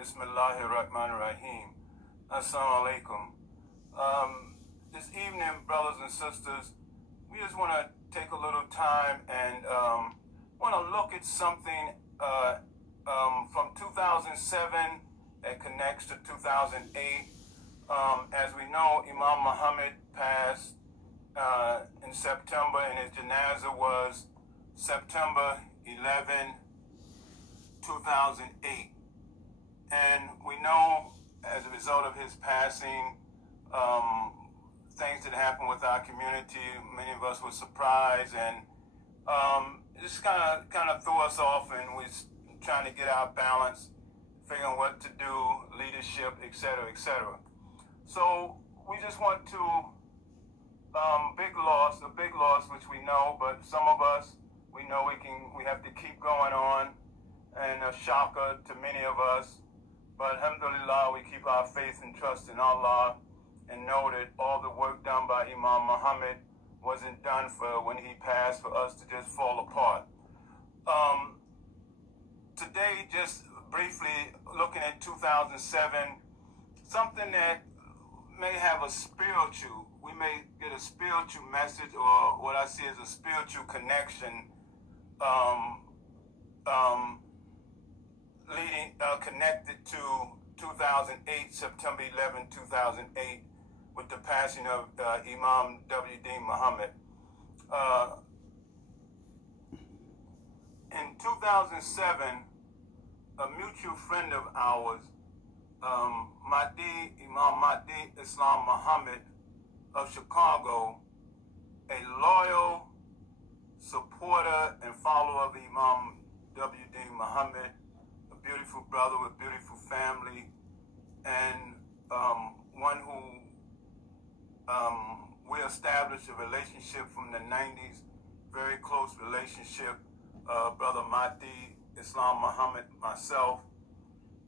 Bismillahirrahmanirrahim. Assalamu alaikum. This evening, brothers and sisters, we just want to take a little time and want to look at something from 2007 that connects to 2008. As we know, Imam Muhammad passed in September, and his janazah was September 11, 2008. And we know, as a result of his passing, things that happened with our community. Many of us were surprised, and just kind of threw us off, and we're trying to get our balance, figuring what to do, leadership, etc., etc. So we just want to a big loss, which we know, but some of us, we know we have to keep going on, and a shocker to many of us. But alhamdulillah, we keep our faith and trust in Allah, and know that all the work done by Imam Muhammad wasn't done for when he passed for us to just fall apart. Today, just briefly looking at 2007, something that may have a spiritual, we may get a spiritual message, or what I see as a spiritual connection, connected to 2008, September 11, 2008, with the passing of Imam W.D. Muhammad. In 2007, a mutual friend of ours, Imam Mahdi Islam Muhammad of Chicago, a loyal supporter and follower of Imam W.D. Muhammad, a beautiful brother with beautiful family, and one who we established a relationship from the 90s, very close relationship, Brother Mahdi Islam Muhammad, myself,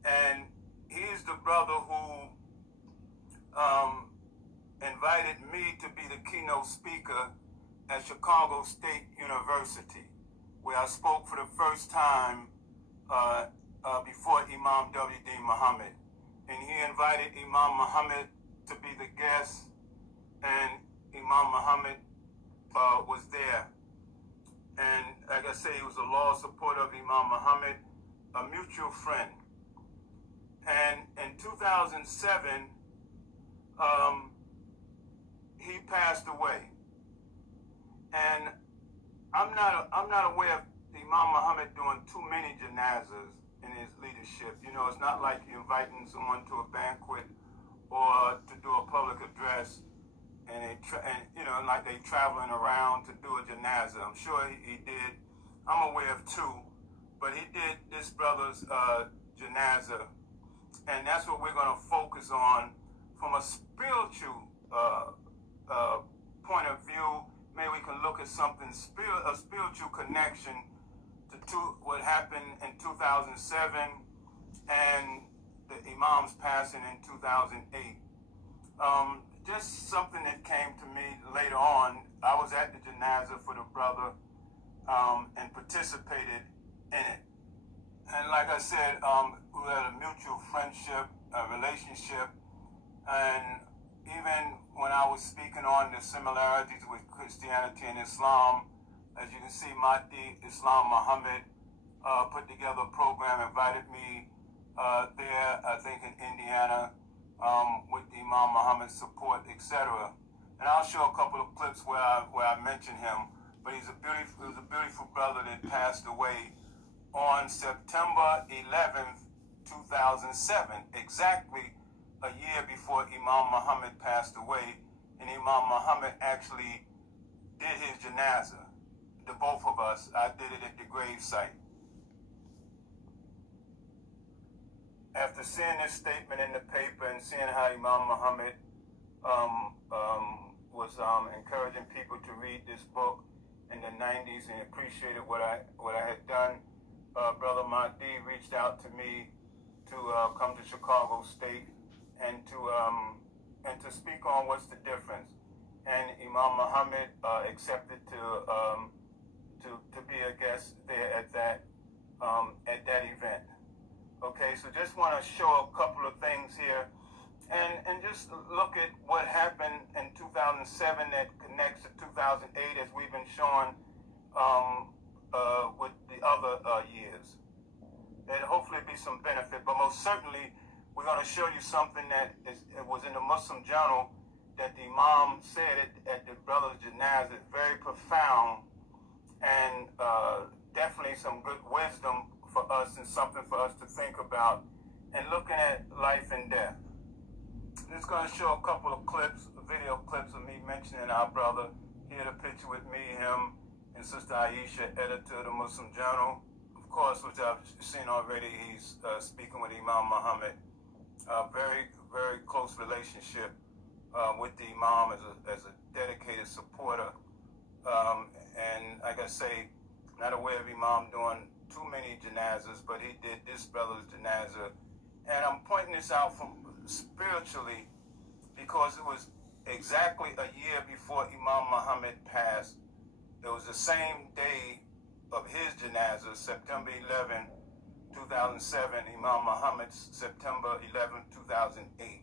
and he's the brother who invited me to be the keynote speaker at Chicago State University, where I spoke for the first time before Imam W.D. Muhammad. And he invited Imam Muhammad to be the guest, and Imam Muhammad was there. And like I say, he was a loyal supporter of Imam Muhammad, a mutual friend. And in 2007, he passed away. And I'm not aware of Imam Muhammad doing too many janazas in his leadership. You know, it's not like you're inviting someone to a banquet or to do a public address, and you know, like they traveling around to do a janazah. I'm sure he did. I'm aware of two, but he did this brother's janazah, and that's what we're going to focus on from a spiritual point of view. Maybe we can look at something a spiritual connection to what happened in 2007 and the Imam's passing in 2008. Just something that came to me later on. I was at the janazah for the brother and participated in it. And like I said, we had a mutual friendship, a relationship, and even when I was speaking on the similarities with Christianity and Islam, as you can see, Mahdi Islam Muhammad put together a program, invited me there, I think in Indiana, with Imam Muhammad's support, etc. And I'll show a couple of clips where I mention him. But he was a beautiful brother that passed away on September 11th, 2007, exactly a year before Imam Muhammad passed away. And Imam Muhammad actually did his janazah, the both of us. I did it at the grave site. After seeing this statement in the paper and seeing how Imam Muhammad was encouraging people to read this book in the 90s and appreciated what I had done, Brother Mahdi reached out to me to come to Chicago State and to speak on what's the difference. And Imam Muhammad accepted to be a guest there at that event. Okay, so just want to show a couple of things here, and just look at what happened in 2007 that connects to 2008, as we've been showing with the other years. There'll hopefully be some benefit, but most certainly we're going to show you something that it was in the Muslim Journal that the Imam said at the brother's janazah. Very profound, and definitely some good wisdom for us and something for us to think about and looking at life and death. Just going to show a couple of clips, video clips of me mentioning our brother. Here the picture with me, him, and Sister Aisha, editor of the Muslim Journal. Of course, which I've seen already, he's speaking with Imam Muhammad. Very, very close relationship with the Imam as a dedicated supporter. And like I say, not aware of Imam doing too many janazas, but he did this brother's janazah. And I'm pointing this out from spiritually because it was exactly a year before Imam Muhammad passed. It was the same day of his janazah, September 11, 2007, Imam Muhammad's September 11, 2008.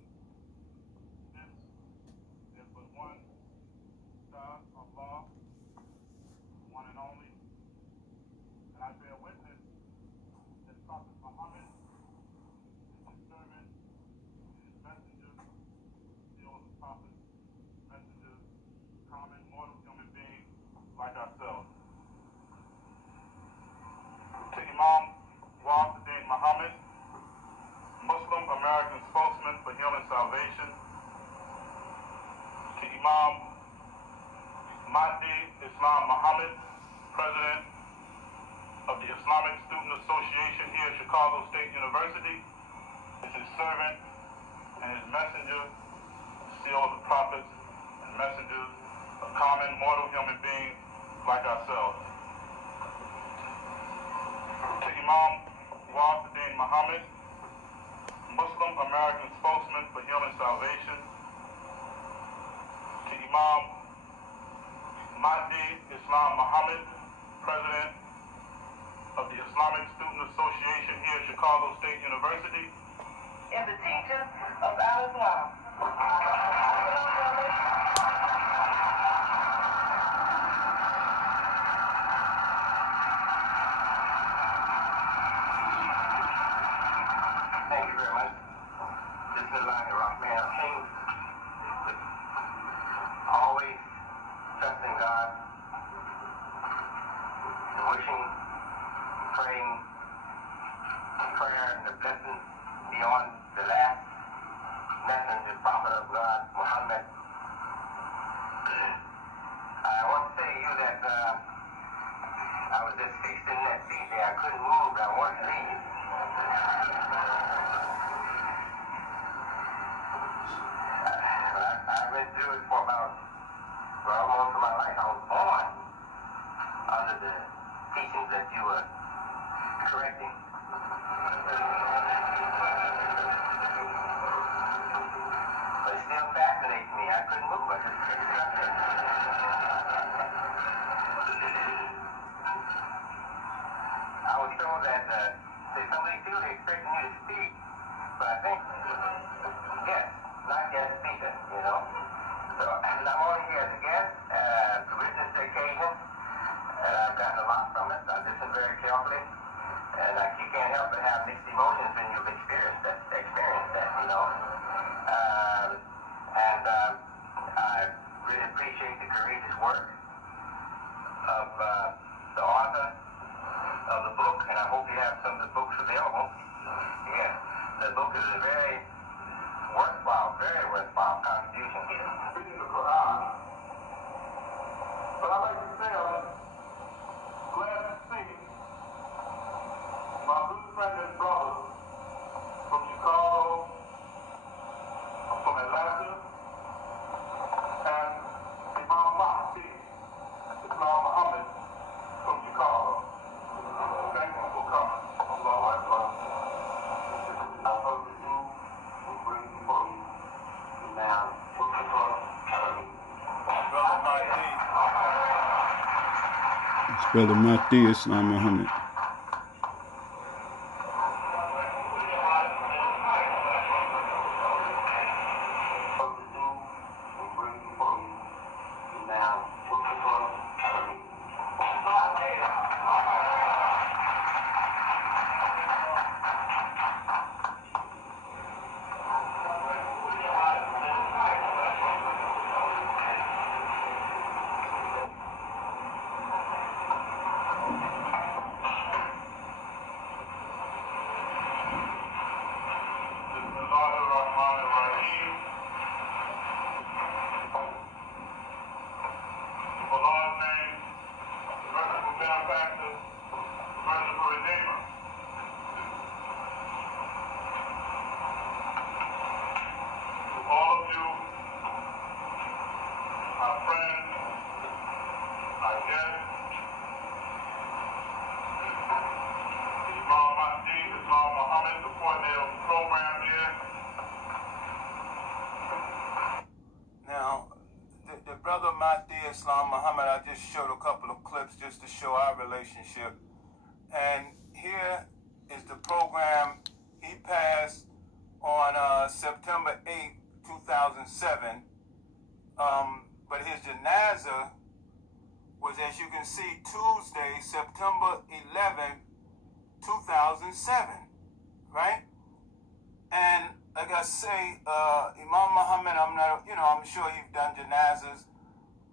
There was one God, Allah, one and only, and I bear witness that Prophet Muhammad is his servant, his messenger, the old prophet, messenger, common mortal human being like ourselves. To Imam Wahid Muhammad, Muslim American spokesman for human salvation. To Imam Mahdi Islam Muhammad, president of the Islamic Student Association here at Chicago State University, is his servant and his messenger, seal of the prophets and messengers, a common mortal human being like ourselves. To Imam Wahid Muhammad, Muslim American spokesman for human salvation. To Imam Mahdi Islam Muhammad, president of the Islamic Student Association here at Chicago State University, and the teacher of Al-Islam. Thank you very much. Bismillahirrahmanirrahim. Always trusting God and wishing, praying, prayer and the blessing beyond the last messenger, prophet of God, Muhammad. I want to say to you that I was just fixed in that seat there. I couldn't move. I wanted to leave. I've been through it for most of my life. I was born under the teachings that you were correcting. But it still fascinates me. I couldn't move. I just couldn't stop it. I was told that somebody feels they're expecting you to speak, but I think, yes, not guest speaker, you know. So I'm only here as a guest to witness the occasion, and I've gotten a lot from it. I've listened very carefully, and you can't help but have mixed emotions when you've experienced that, you know. I really appreciate the courageous work of the author of the book, and I hope you have some of the books available. Yeah, the book is a very worthwhile contribution. Reading the Qur'an. But I'd like to say I'm glad to see my good friend and brother from Chicago, from Atlanta, and Imam Mahdi Islam Muhammad from Chicago. Thank you for coming. Allahu Akbar. I hope that you will bring people now. Brother Mahdi Islam Muhammad. just showed a couple of clips just to show our relationship. And here is the program. He passed on September 8, 2007. But his janaza was, as you can see, Tuesday, September 11, 2007, right? And like I say, Imam Muhammad, I'm not, I'm sure he's done janazas,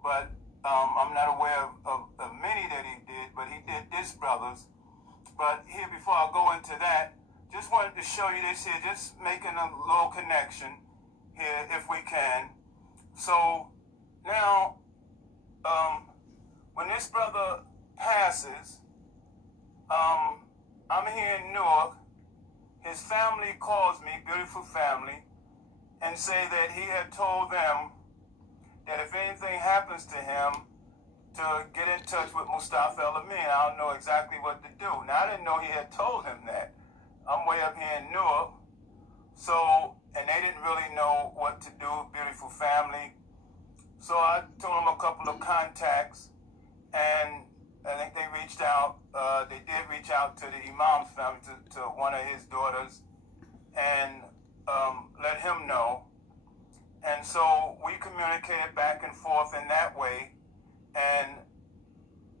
but I'm not aware of many that he did, but he did this brother's. But here, before I go into that, just wanted to show you this here, just making a little connection here, if we can. So now, when this brother passes, I'm here in Newark. His family calls me, beautiful family, and say that he had told them that if anything happens to him, to get in touch with Mustafa El-Amin. I don't know exactly what to do. Now, I didn't know he had told him that. I'm way up here in Newark. So, and they didn't really know what to do, beautiful family. So I told them a couple of contacts, and I think they reached out. They did reach out to the Imam's family, to one of his daughters, and let him know. And so we communicated back and forth in that way. And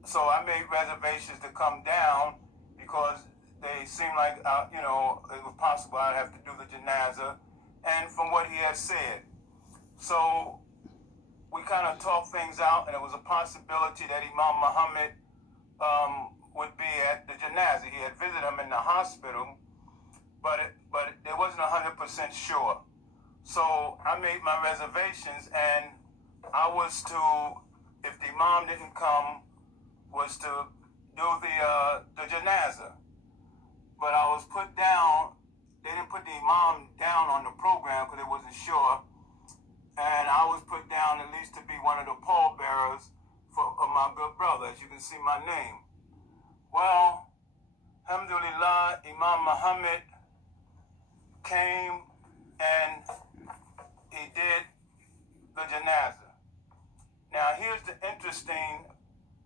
so I made reservations to come down because they seemed like, it was possible I'd have to do the janaza, and from what he had said. So we kind of talked things out, and it was a possibility that Imam Muhammad would be at the janaza. He had visited him in the hospital, but it wasn't 100% sure. So I made my reservations, and I was to, if the Imam didn't come, was to do the janaza. But I was put down. They didn't put the Imam down on the program because they wasn't sure. And I was put down at least to be one of the pallbearers of my good brother, as you can see my name. Well, alhamdulillah, Imam Muhammad came and he did the janaza. Now, here's the interesting,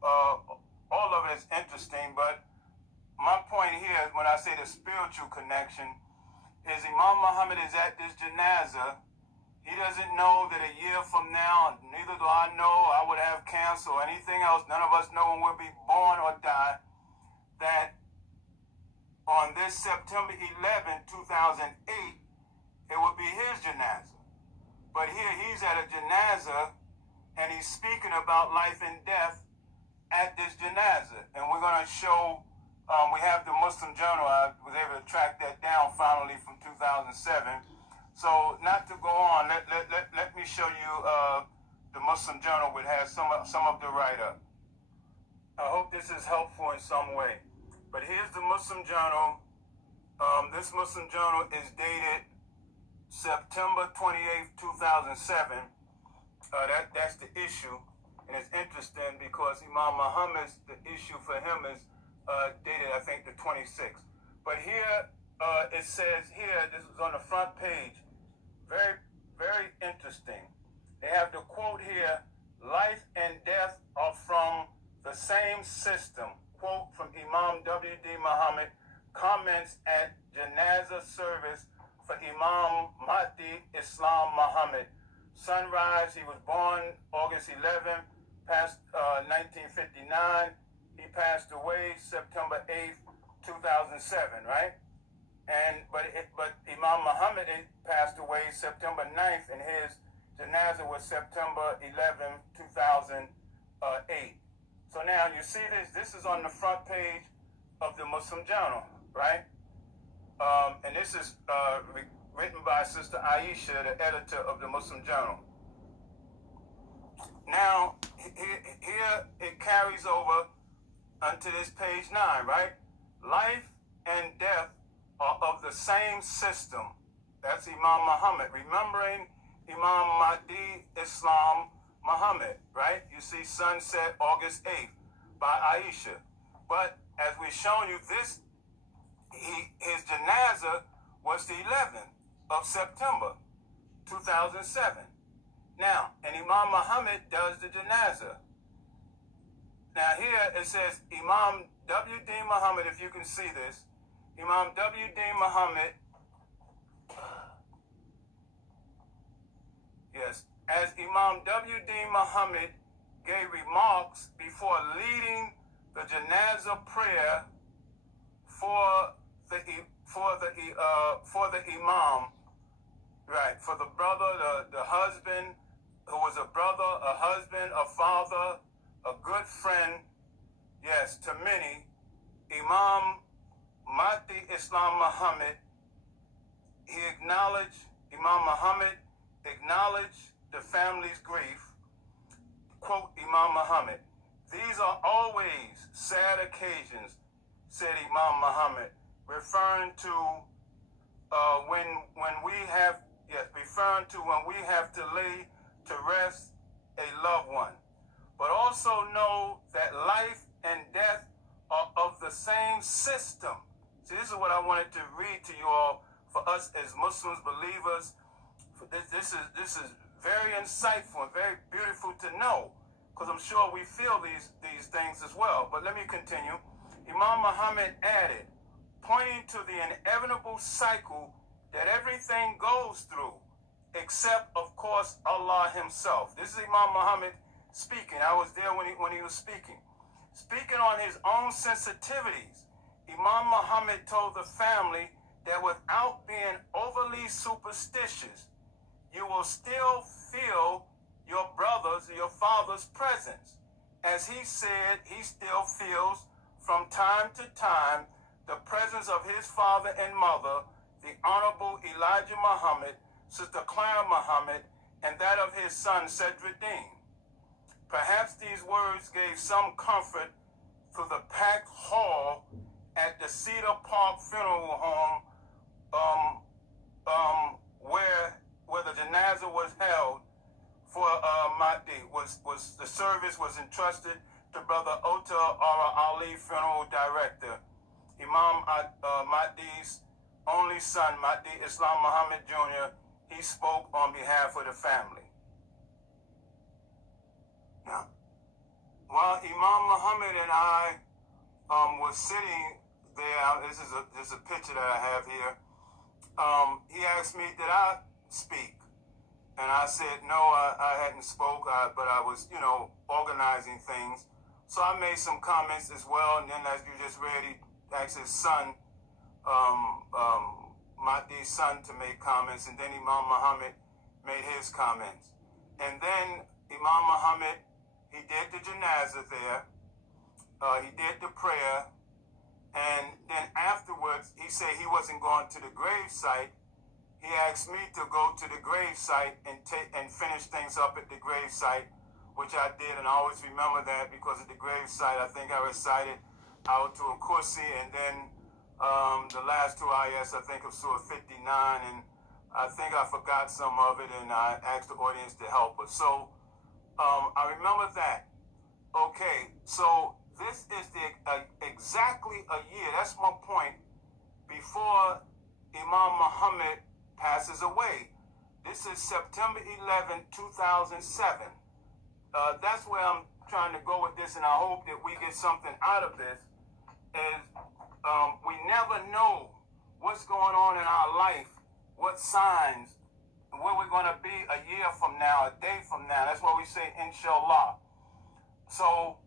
all of it is interesting, but my point here, when I say the spiritual connection, is Imam Muhammad is at this janaza. He doesn't know that a year from now, neither do I know, I would have cancer or anything else. None of us know when we'll be born or die. That on this September 11, 2008, it would be his janaza. But here he's at a janaza, and he's speaking about life and death at this janaza. And we're going to show, we have the Muslim Journal. I was able to track that down finally from 2007. So not to go on, let me show you the Muslim Journal, which has some of the write-up. I hope this is helpful in some way. But here's the Muslim Journal. This Muslim Journal is dated September 28th, 2007. That's the issue. And it's interesting because Imam Muhammad's, the issue for him is dated, I think, the 26th. But here, it says here, this is on the front page, very, very interesting. They have the quote here, life and death are from the same system. Quote from Imam W.D. Muhammad, comments at Janaza service for Imam Mahdi Islam Muhammad. Sunrise, he was born August 11th, passed 1959. He passed away September 8th, 2007, right? But Imam Muhammad passed away September 9th, and his janaza was September 11th, 2008. So now you see this. This is on the front page of the Muslim Journal, right? And this is written by Sister Aisha, the editor of the Muslim Journal. Now, here it carries over onto this page 9, right? Life and death are of the same system. That's Imam Muhammad. Remembering Imam Mahdi Islam Muhammad, right? You see sunset August 8th by Aisha. But as we've shown you, his janaza was the 11th of September 2007. Now, and Imam Muhammad does the janaza. Now here it says Imam W.D. Muhammad, if you can see this, Imam W.D. Muhammad, yes, as Imam W.D. Muhammad gave remarks before leading the janazah prayer for the imam, right, for the brother, the husband, who was a brother, a husband, a father, a good friend, yes, to many, Imam Mahdi Islam Muhammad, Imam Muhammad acknowledged the family's grief. Quote Imam Muhammad, "These are always sad occasions," said Imam Muhammad, referring to when we have to lay to rest a loved one. But also know that life and death are of the same system. See, this is what I wanted to read to you all, for us as Muslims, believers. This is very insightful and very beautiful to know, because I'm sure we feel these things as well. But let me continue. Imam Muhammad added, pointing to the inevitable cycle that everything goes through, except, of course, Allah himself. This is Imam Muhammad speaking. I was there when he was speaking. Speaking on his own sensitivities, Imam Muhammad told the family that without being overly superstitious, you will still feel your brother's or your father's presence. As he said, he still feels from time to time the presence of his father and mother, the Honorable Elijah Muhammad, Sister Clara Muhammad, and that of his son Cedruddin. Perhaps these words gave some comfort to the packed hall at the Cedar Park Funeral Home, where the janazah was held for Mahdi. The service was entrusted to Brother Ota Ara Ali, funeral director. Imam Mahdi's only son, Mahdi Islam Muhammad Jr., he spoke on behalf of the family. Now, while Imam Muhammad and I were sitting there, this is a picture that I have here, he asked me, did I speak? And I said, no, I hadn't spoke, but I was, organizing things. So I made some comments as well, and then as you just read, he asked his son, Mahdi's son, to make comments, and then Imam Muhammad made his comments. And then Imam Muhammad, he did the janazah there, he did the prayer, and then afterwards, he said he wasn't going to the grave site. He asked me to go to the grave site and finish things up at the grave site, which I did, and I always remember that, because at the grave site, I think I recited Ayatul Kursi, and then the last two ayahs, I think, of Surah 59, and I think I forgot some of it, and I asked the audience to help us. So I remember that. Okay, so this is exactly a year, that's my point, before Imam Muhammad passes away. This is September 11, 2007. That's where I'm trying to go with this, and I hope that we get something out of this, is we never know what's going on in our life, what signs, where we're going to be a year from now, a day from now. That's why we say, inshallah. So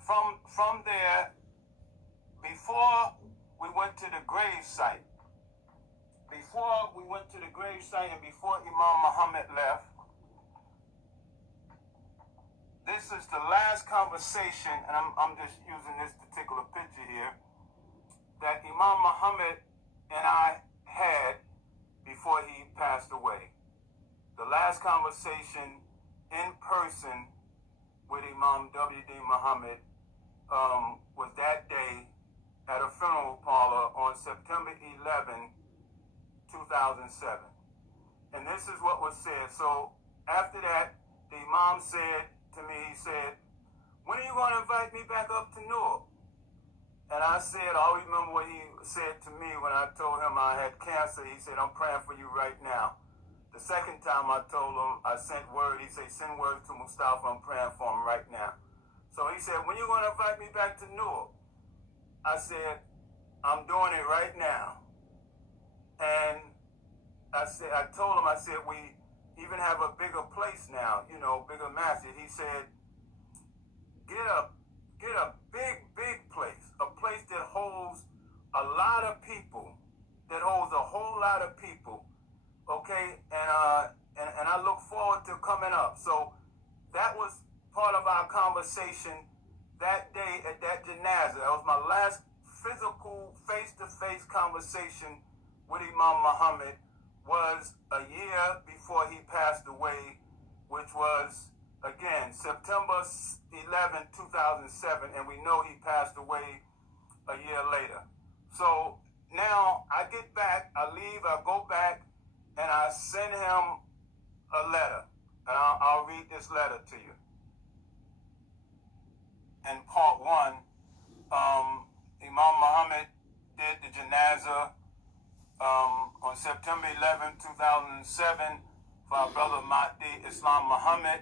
from there, before we went to the grave site, and before Imam Muhammad left, this is the last conversation, and I'm just using this particular picture here, that Imam Muhammad and I had before he passed away. The last conversation in person with Imam W.D. Muhammad was that day at a funeral parlor on September 11, 2007. And this is what was said. So after that, the Imam said to me, he said, when are you going to invite me back up to Newark? And I said, I remember what he said to me when I told him I had cancer. He said, I'm praying for you right now. The second time I told him, I sent word, he said, send word to Mustafa, I'm praying for him right now. So he said, when you going to invite me back to Newark? I said, I'm doing it right now. And I told him, I said, we even have a bigger place now, you know, bigger masjid. He said, get a big place, a place that holds a lot of people, that holds a whole lot of people, okay? And I look forward to coming up. So that was part of our conversation that day at that janazah. That was my last physical, face-to-face conversation with Imam Muhammad, was a year before he passed away, which was, again, September 11, 2007, and we know he passed away a year later. So now I get back, I leave, I go back, and I send him a letter. And I'll read this letter to you. In part one, Imam Muhammad did the janazah on September 11, 2007 for our brother Mahdi Islam Muhammad,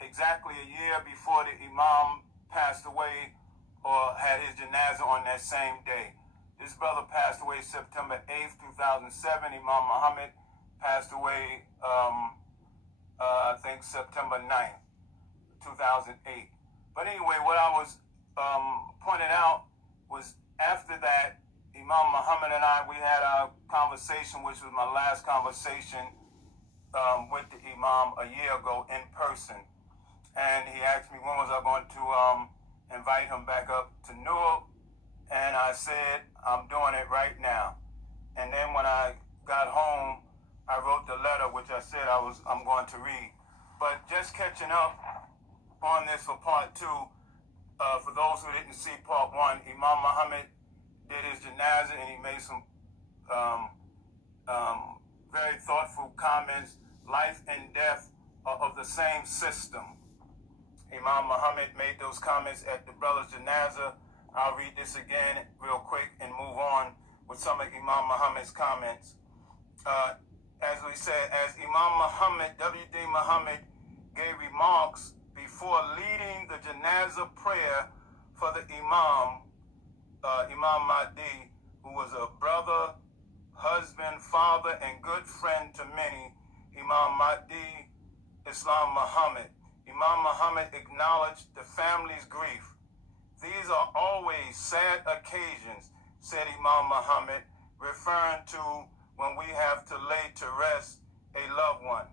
exactly a year before the Imam passed away or had his janazah on that same day. This brother passed away September 8th, 2007. Imam Muhammad passed away, I think, September 9th, 2008. But anyway, what I was pointing out was after that, Imam Muhammad and I, we had a conversation, which was my last conversation with the Imam a year ago in person. And he asked me when was I going to invite him back up to Newark. And I said, I'm doing it right now. And then when I got home, I wrote the letter, which I said I'm going to read. But just catching up on this for part two, for those who didn't see part one, Imam Muhammad did his janazah and he made some very thoughtful comments. Life and death are of the same system. Imam Muhammad made those comments at the brother's janazah. I'll read this again real quick and move on with some of Imam Muhammad's comments. As we said, as Imam Muhammad, W.D. Muhammad, gave remarks before leading the janazah prayer for the Imam, Imam Mahdi, who was a brother, husband, father, and good friend to many, Imam Mahdi Islam Muhammad. Imam Muhammad acknowledged the family's grief. These are always sad occasions, said Imam Muhammad, referring to when we have to lay to rest a loved one.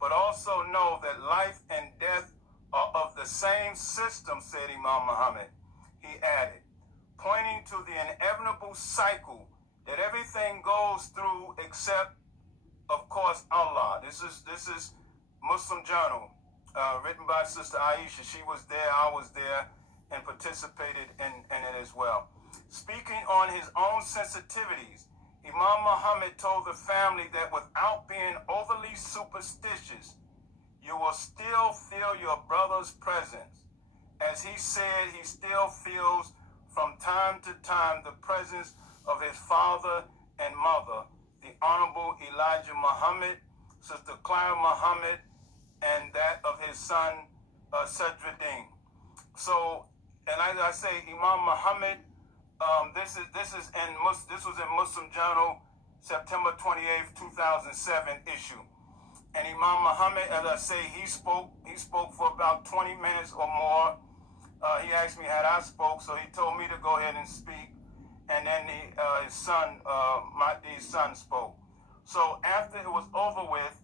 But also know that life and death are of the same system, said Imam Muhammad. He added, pointing to the inevitable cycle that everything goes through except, of course, Allah. This is Muslim Journal, written by Sister Aisha. She was there, I was there, and participated in it as well. Speaking on his own sensitivities, Imam Muhammad told the family that without being overly superstitious, you will still feel your brother's presence. As he said, he still feels from time to time the presence of his father and mother, the Honorable Elijah Muhammad, Sister Clara Muhammad, and that of his son, Sadruddin. So, and as I say, Imam Muhammad, this was in Muslim Journal, September 28th, 2007 issue. And Imam Muhammad, as I say, he spoke for about 20 minutes or more. He asked me had I spoke, so he told me to go ahead and speak. And then his son, Mahdi's son, spoke. So after it was over with,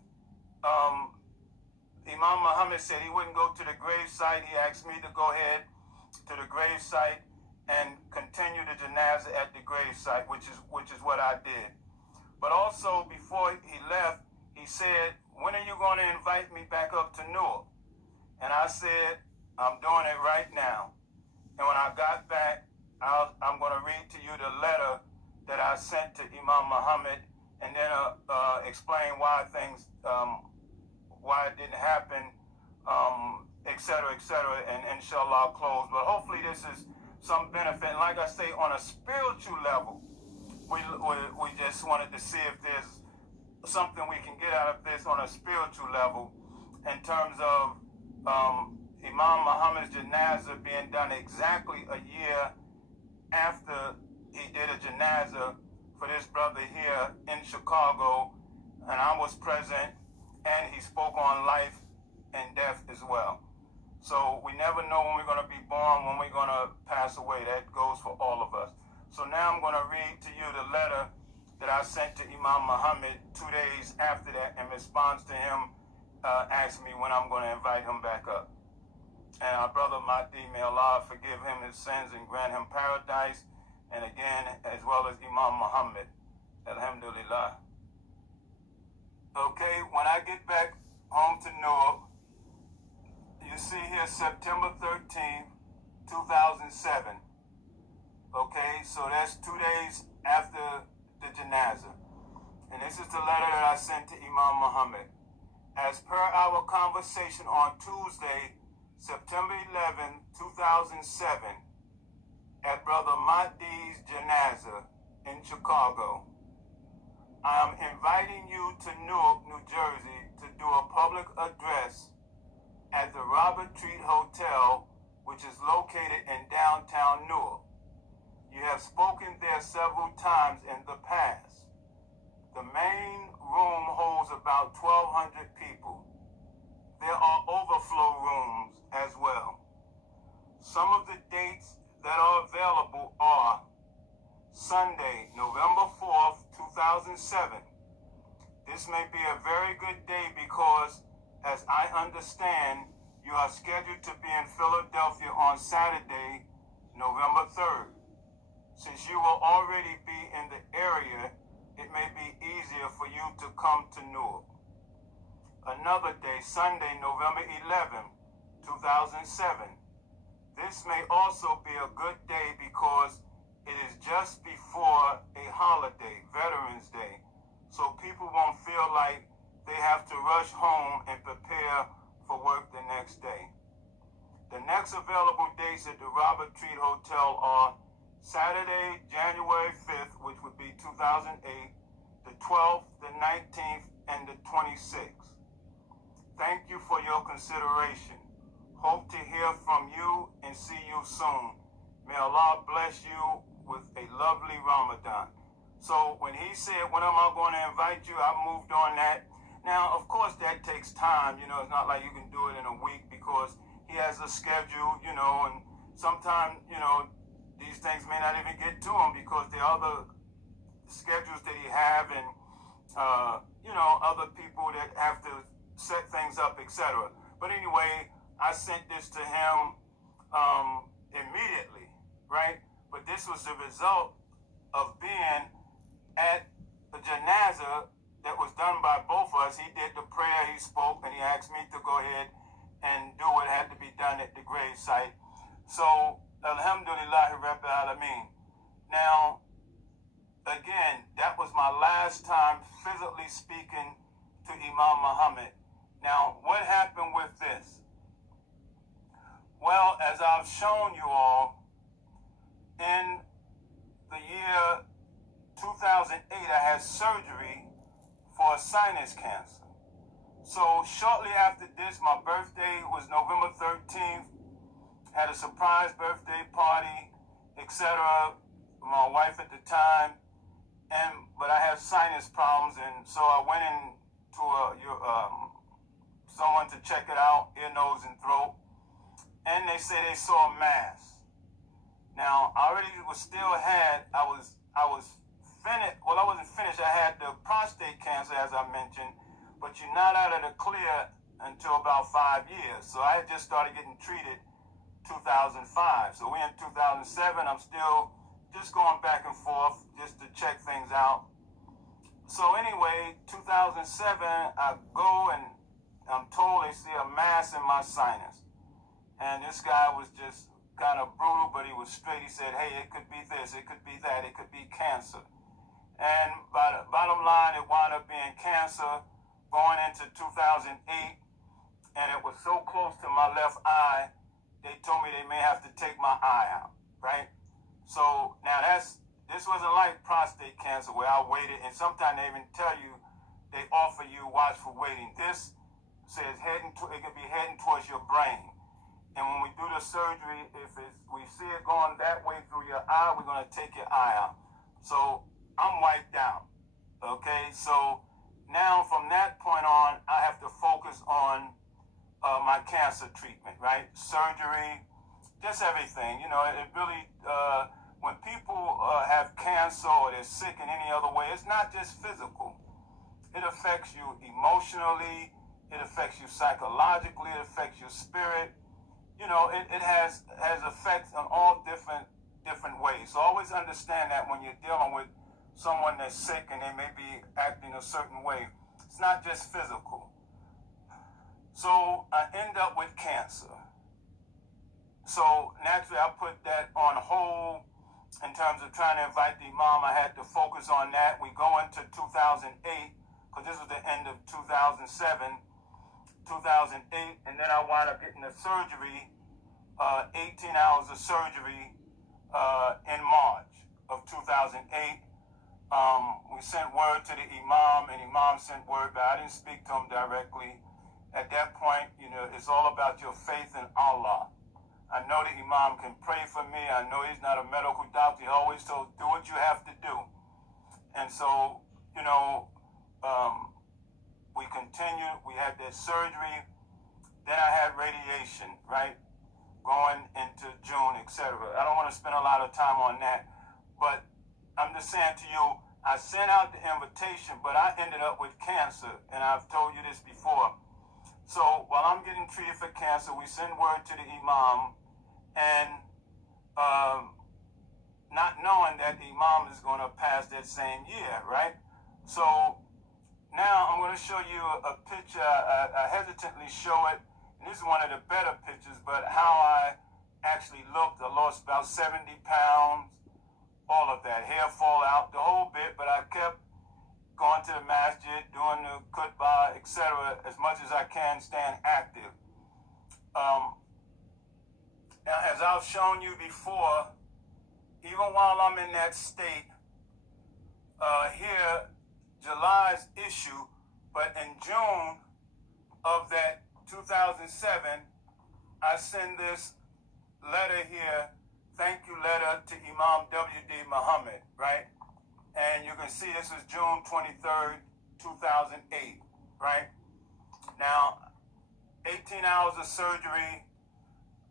Imam Muhammad said he wouldn't go to the grave site. He asked me to go ahead to the grave site and continue the janazah at the grave site, which is what I did. But also before he left, he said, when are you going to invite me back up to Newark? And I said, I'm doing it right now. And when I got back, I'm going to read to you the letter that I sent to Imam Muhammad, and then explain why things, why it didn't happen, et cetera, and inshallah I'll close. But hopefully this is some benefit. And like I say, on a spiritual level, we just wanted to see if there's something we can get out of this on a spiritual level in terms of Imam Muhammad's janazah being done exactly a year after he did a janazah for this brother here in Chicago, and I was present, and he spoke on life and death as well. So we never know when we're going to be born, when we're going to pass away. That goes for all of us. So now I'm going to read to you the letter that I sent to Imam Muhammad 2 days after that in response to him asking me when I'm going to invite him back up. And our brother Mahdi, may Allah forgive him his sins and grant him paradise. And again, as well as Imam Muhammad. Alhamdulillah. Okay, when I get back home to Newark, you see here September 13th, 2007. Okay, so that's 2 days after the janazah. And this is the letter that I sent to Imam Muhammad. As per our conversation on Tuesday, September 11, 2007, at Brother Mahdi's janazah in Chicago, I am inviting you to Newark, New Jersey to do a public address at the Robert Treat Hotel, which is located in downtown Newark. You have spoken there several times in the past. The main room holds about 1,200 people. There are overflow rooms as well. Some of the dates that are available are Sunday, November 4th, 2007. This may be a very good day because, as I understand, you are scheduled to be in Philadelphia on Saturday, November 3rd. Since you will already be in the area, it may be easier for you to come to Newark. Another day, Sunday, November 11th, 2007. This may also be a good day because it is just before a holiday, Veterans Day, so people won't feel like they have to rush home and prepare for work the next day. The next available dates at the Robert Treat Hotel are Saturday, January 5th, which would be 2008, the 12th, the 19th, and the 26th. Thank you for your consideration. Hope to hear from you and see you soon. May Allah bless you with a lovely Ramadan. So when he said, when am I going to invite you, I moved on that. Now, of course, that takes time. You know, it's not like you can do it in a week because he has a schedule, you know, and sometimes, you know, these things may not even get to him because there are other schedules that he have and, you know, other people that have to set things up, etc. But anyway, I sent this to him immediately, right? But this was the result of being at the janazah that was done by both of us. He did the prayer, he spoke, and he asked me to go ahead and do what had to be done at the grave site. So, Alhamdulillah Rabbil Alameen. Now, again, that was my last time physically speaking to Imam Muhammad. Now, what happened with this? Well, as I've shown you all, in the year 2008, I had surgery for sinus cancer. So shortly after this, my birthday was November 13th. Had a surprise birthday party, etc. My wife at the time, but I had sinus problems, and so I went in to someone to check it out, ear, nose, and throat, and they said they saw a mass. Now I already was still had I was finished. Well, I wasn't finished. I had the prostate cancer, as I mentioned, but you're not out of the clear until about 5 years. So I had just started getting treated 2005. So we're in 2007. I'm still just going back and forth just to check things out. So anyway, 2007, I go and I'm told they see a mass in my sinus. And this guy was just kind of brutal, but he was straight. He said, hey, it could be this, it could be that, it could be cancer. And by the bottom line, it wound up being cancer going into 2008. And it was so close to my left eye, they told me they may have to take my eye out, right? So now this wasn't like prostate cancer where I waited, and sometimes they even tell you, they offer you watchful waiting. This says it could be heading towards your brain. And when we do the surgery, if we see it going that way through your eye, we're going to take your eye out. So I'm wiped out. Okay, so now from that point on, I have to focus on my cancer treatment, right? Surgery, just everything. You know, it really, when people have cancer or they're sick in any other way, it's not just physical. It affects you emotionally, it affects you psychologically, it affects your spirit. You know, it has effects on all different ways. So always understand that when you're dealing with someone that's sick and they may be acting a certain way, it's not just physical. So I end up with cancer. So naturally I put that on hold in terms of trying to invite the Imam. I had to focus on that. We go into 2008, because this was the end of 2007, 2008, and then I wound up getting a surgery, 18 hours of surgery in March of 2008. We sent word to the Imam, and Imam sent word, but I didn't speak to him directly. At that point, you know, it's all about your faith in Allah. I know the Imam can pray for me. I know he's not a medical doctor. He always told, do what you have to do. And so, you know, we continued. We had that surgery. Then I had radiation, right? Going into June, etc. I don't want to spend a lot of time on that. But I'm just saying to you, I sent out the invitation, but I ended up with cancer. And I've told you this before. So while I'm getting treated for cancer, we send word to the Imam, and not knowing that the Imam is going to pass that same year, right? So now I'm going to show you a picture. I hesitantly show it, and this is one of the better pictures, but how I actually looked. I lost about 70 pounds, all of that, hair fall out, the whole bit, but I kept going to the masjid, doing the khutbah, etc., as much as I can, staying active. Now, as I've shown you before, even while I'm in that state, here, July's issue, but in June of that 2007, I send this letter here, thank you letter to Imam W.D. Muhammad, right? And you can see this is June 23rd, 2008, right? Now, 18 hours of surgery.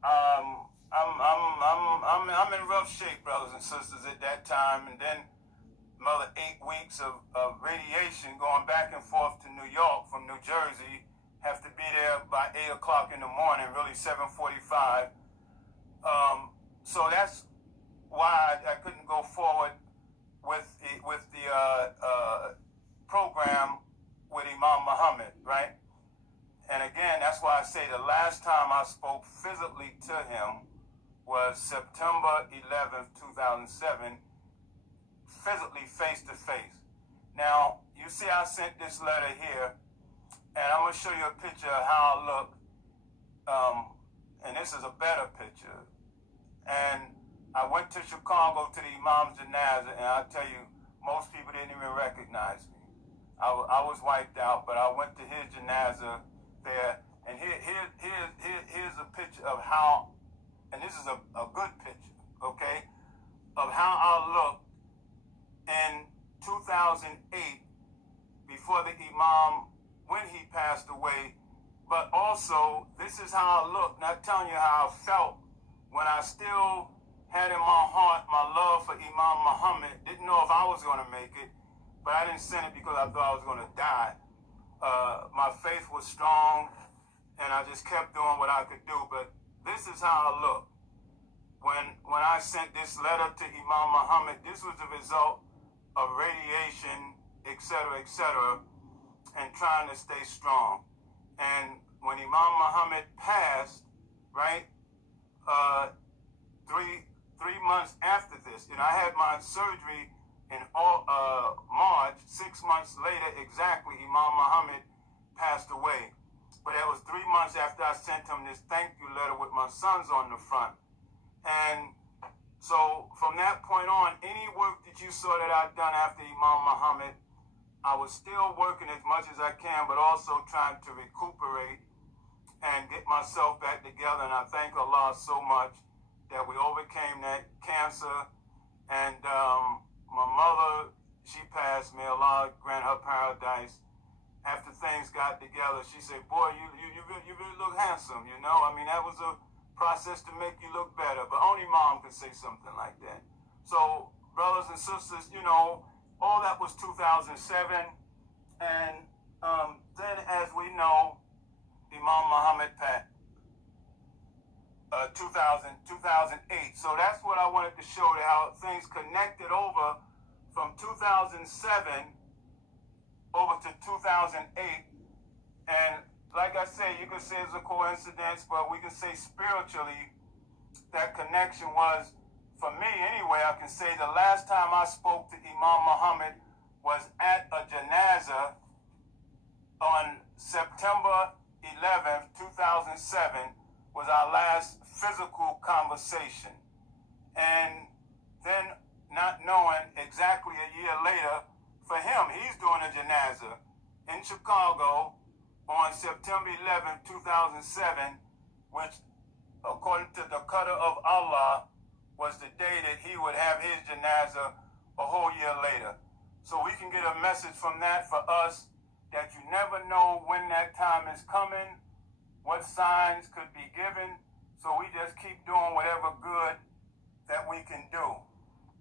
I'm in rough shape, brothers and sisters, at that time. And then another 8 weeks of radiation, going back and forth to New York from New Jersey. Have to be there by 8 o'clock in the morning, really 7:45. So that's why I couldn't go forward with the program with Imam Muhammad, right? And again, that's why I say the last time I spoke physically to him was September 11th, 2007, physically face to face. Now, you see I sent this letter here, and I'm going to show you a picture of how I look. And this is a better picture. And I went to Chicago to the Imam's Janazah, and I tell you, most people didn't even recognize me. I was wiped out, but I went to his Janazah there, and here's a picture of how, and this is a good picture, okay, of how I looked in 2008 before the Imam, when he passed away, but also this is how I looked, not telling you how I felt when I still had in my heart my love for Imam Muhammad. Didn't know if I was going to make it, but I didn't send it because I thought I was going to die. My faith was strong, and I just kept doing what I could do. But this is how I look. When I sent this letter to Imam Muhammad, this was the result of radiation, etc., and trying to stay strong. And when Imam Muhammad passed, right, 3 months after this, and I had my surgery in March, 6 months later exactly, Imam Muhammad passed away. But that was 3 months after I sent him this thank you letter with my sons on the front. And so from that point on, any work that you saw that I'd done after Imam Muhammad, I was still working as much as I can, but also trying to recuperate and get myself back together. And I thank Allah so much that we overcame that cancer. And my mother, she passed. May Allah grant her paradise. After things got together, she said, boy, you really look handsome, you know? I mean, that was a process to make you look better, but only mom could say something like that. So, brothers and sisters, you know, all that was 2007. And then, as we know, Imam Muhammad passed. 2008. So that's what I wanted to show you, how things connected over from 2007 over to 2008. And like I say, you could say it's a coincidence, but we can say spiritually that connection was, for me anyway, I can say the last time I spoke to Imam Muhammad was at a janazah on September 11th, 2007, was our last physical conversation. And then, not knowing exactly a year later, for him, he's doing a janazah in Chicago on September 11th, 2007, which, according to the Qadr of Allah, was the day that he would have his janazah a whole year later. So we can get a message from that for us, that you never know when that time is coming, what signs could be given. So we just keep doing whatever good that we can do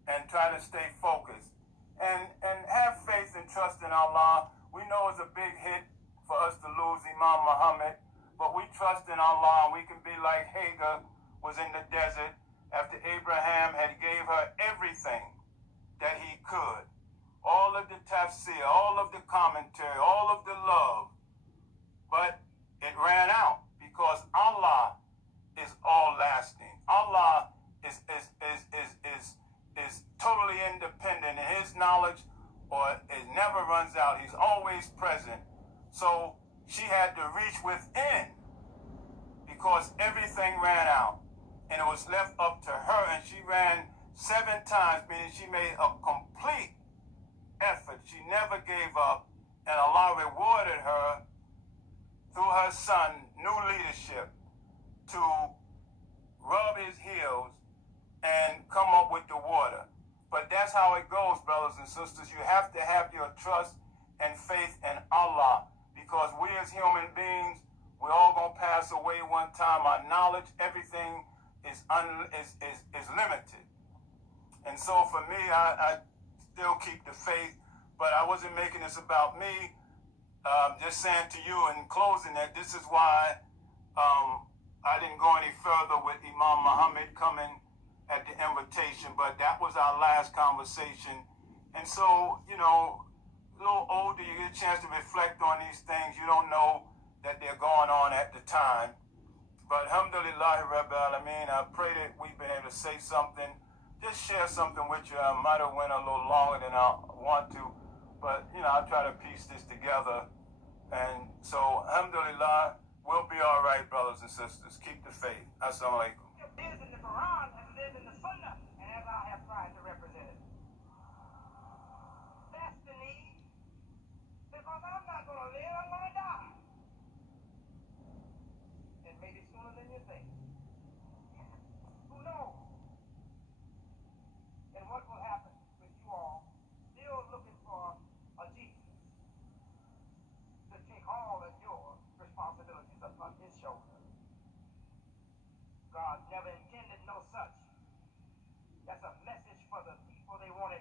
and try to stay focused. And have faith and trust in Allah. We know it's a big hit for us to lose Imam Muhammad, but we trust in Allah, and we can be like Hagar was in the desert after Abraham had gave her everything that he could. All of the tafsir, all of the commentary, all of the love. But it ran out because Allah is all lasting. Allah is totally independent, and his knowledge it never runs out. He's always present. So she had to reach within because everything ran out, and it was left up to her, and she ran 7 times, meaning she made a complete effort. She never gave up, and Allah rewarded her through her son, new leadership, to rub his heels and come up with the water. But that's how it goes, brothers and sisters. You have to have your trust and faith in Allah, because we as human beings, we're all going to pass away one time. Our knowledge, everything is limited. And so for me, I still keep the faith, but I wasn't making this about me. Just saying to you in closing that this is why I didn't go any further with Imam Muhammad coming at the invitation, but that was our last conversation. And so, you know, a little older, you get a chance to reflect on these things. You don't know that they're going on at the time. But alhamdulillah, Rabbil Alameen, I pray that we've been able to say something, just share something with you. I might have went a little longer than I want to, but, you know, I'll try to piece this together. And so, alhamdulillah, we'll be all right, brothers and sisters. Keep the faith. Assalamu alaikum. It is in the Qur'an and it is in the Sunnah, as I have tried to represent it. That's the need, because I'm not going to live, I'm going to die. And maybe sooner than you think. Who knows? And what will happen with you all still looking for a Jesus to take all of your responsibilities upon his shoulders? God never intended no such. That's a message for the people they want to